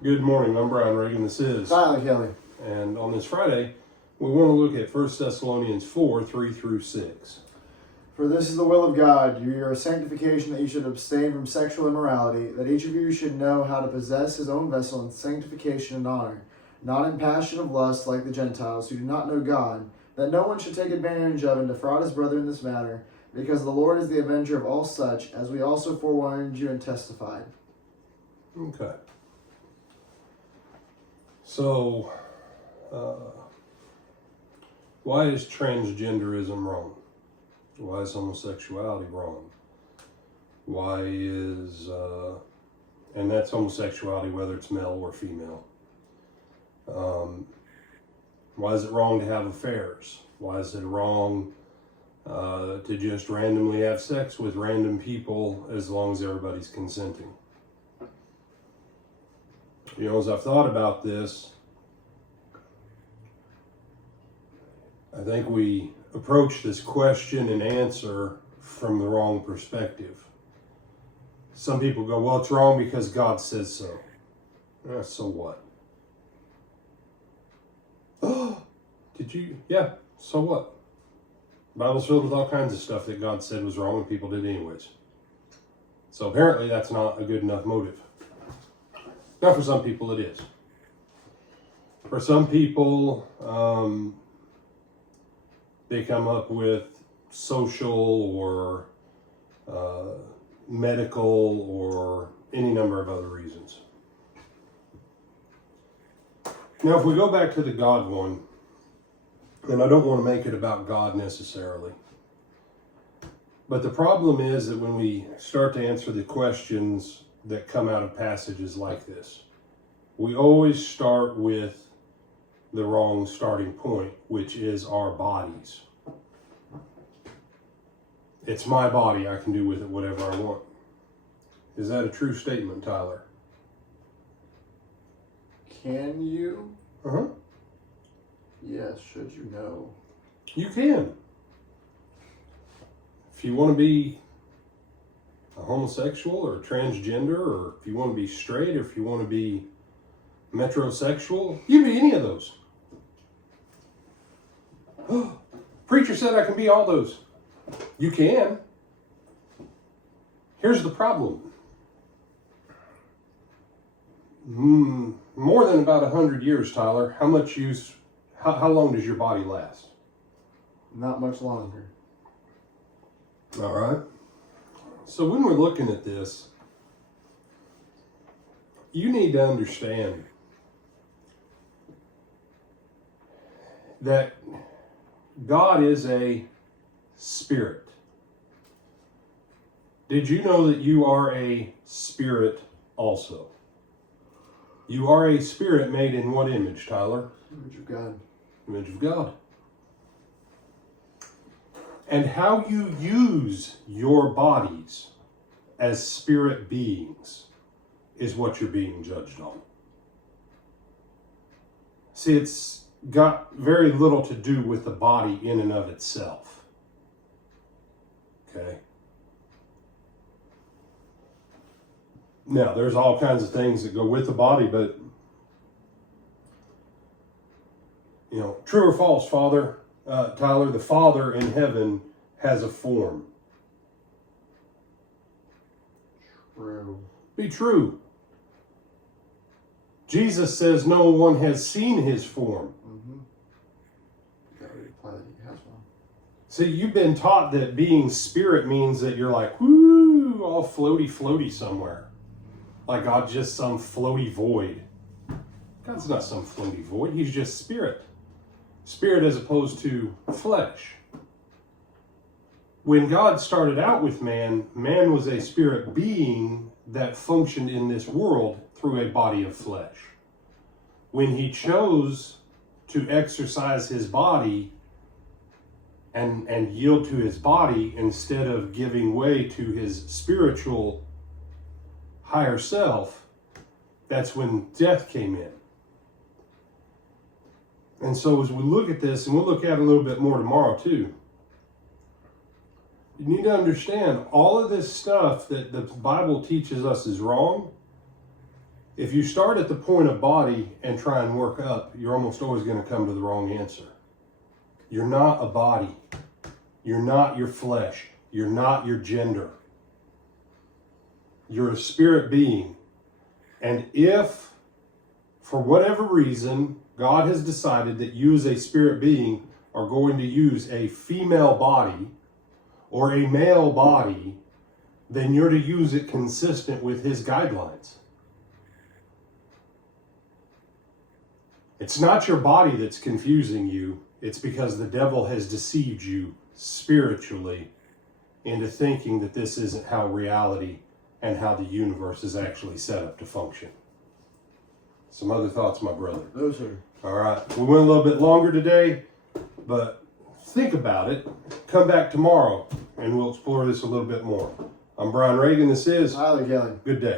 Good morning, I'm Brian Reagan, this is Tyler Kelly. And on this Friday, we want to look at 1 Thessalonians 4, 3 through 6. For this is the will of God, your sanctification, that you should abstain from sexual immorality, that each of you should know how to possess his own vessel in sanctification and honor, not in passion of lust like the Gentiles who do not know God, that no one should take advantage of and defraud his brother in this matter, because the Lord is the avenger of all such, as we also forewarned you and testified. Okay. So, why is transgenderism wrong? Why is homosexuality wrong? Why is, and that's homosexuality whether it's male or female. Why is it wrong to have affairs? Why is it wrong to just randomly have sex with random people as long as everybody's consenting? You know, as I've thought about this, I think we approach this question and answer from the wrong perspective. Some people go, well, it's wrong because God says so. So what? Oh, did you? Yeah, so what? The Bible's filled with all kinds of stuff that God said was wrong and people did anyways. So apparently that's not a good enough motive. Now, for some people, it is. For some people, they come up with social or medical or any number of other reasons. Now, if we go back to the God one, and I don't want to make it about God necessarily, but the problem is that when we start to answer the questions that come out of passages like this, we always start with the wrong starting point, which is our bodies. It's my body, I can do with it whatever I want. Is that a true statement, Tyler? Can you? Uh-huh. Yes, should you know? You can. If you want to be a homosexual or a transgender, or if you want to be straight, or if you want to be metrosexual, you can be any of those. Preacher said I can be all those. You can. Here's the problem. More than about 100 years, Tyler. How long does your body last? Not much longer. All right. So when we're looking at this, you need to understand that God is a spirit. Did you know that you are a spirit also? You are a spirit made in what image, Tyler? Image of God. Image of God. And how you use your bodies as spirit beings is what you're being judged on. See, it's got very little to do with the body in and of itself. Okay? Now, there's all kinds of things that go with the body, but, you know, true or false, Tyler, the Father in heaven has a form. True. Be true. Jesus says no one has seen his form. Mm-hmm. Got to imply that he has one. See, you've been taught that being spirit means that you're like, whoo, all floaty somewhere. Like God's just some floaty void. God's not some floaty void. He's just spirit. Spirit as opposed to flesh. When God started out with man, man was a spirit being that functioned in this world through a body of flesh. When he chose to exercise his body and yield to his body instead of giving way to his spiritual higher self, that's when death came in. And so as we look at this, and we'll look at it a little bit more tomorrow too, you need to understand all of this stuff that the Bible teaches us is wrong if you start at the point of body and try and work up, you're almost always going to come to the wrong answer. You're not a body. You're not your flesh. You're not your gender. You're a spirit being. And if, for whatever reason, God has decided that you as a spirit being are going to use a female body or a male body, then you're to use it consistent with his guidelines. It's not your body that's confusing you. It's because the devil has deceived you spiritually into thinking that this isn't how reality and how the universe is actually set up to function. Some other thoughts, my brother? No, sir. All right. We went a little bit longer today, but think about it. Come back tomorrow and we'll explore this a little bit more. I'm Brian Reagan. This is Tyler Kelly. Good Day.